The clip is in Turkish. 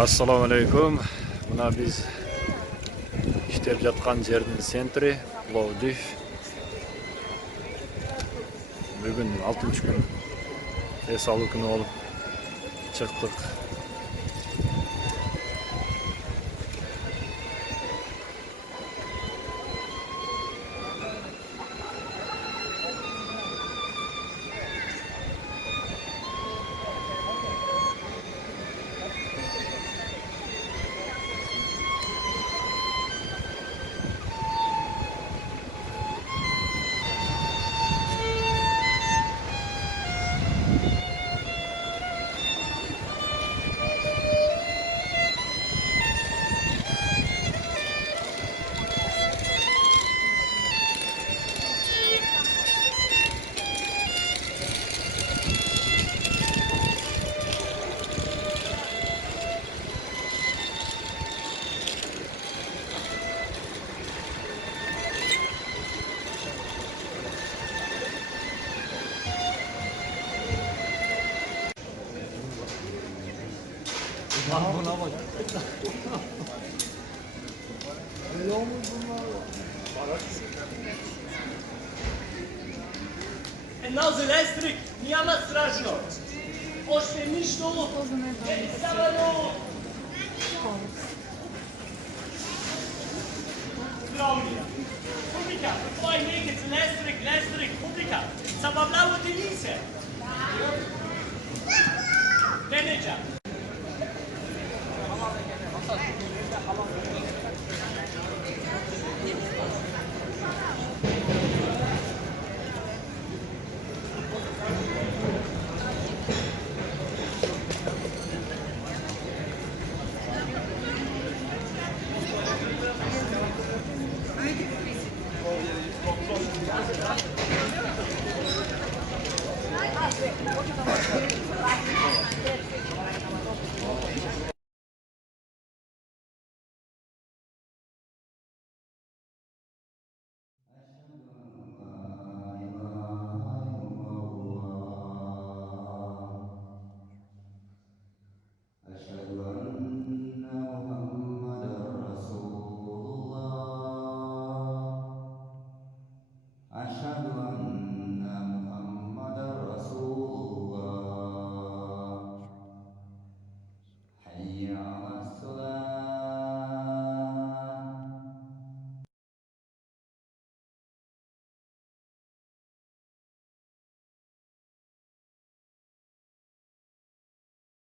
Assalomu alaykum. Buna biz ishlab yotgan yerning sentri Plovdiv. Bugun 6-kun salı kuni olib chiqdik. Nazy elektryk, nie ma strażno. Ośmieszno, samolot. Klaudia, publika, tvoj nekaj elektryk, publika. Zabavljamo delice. Menedžer.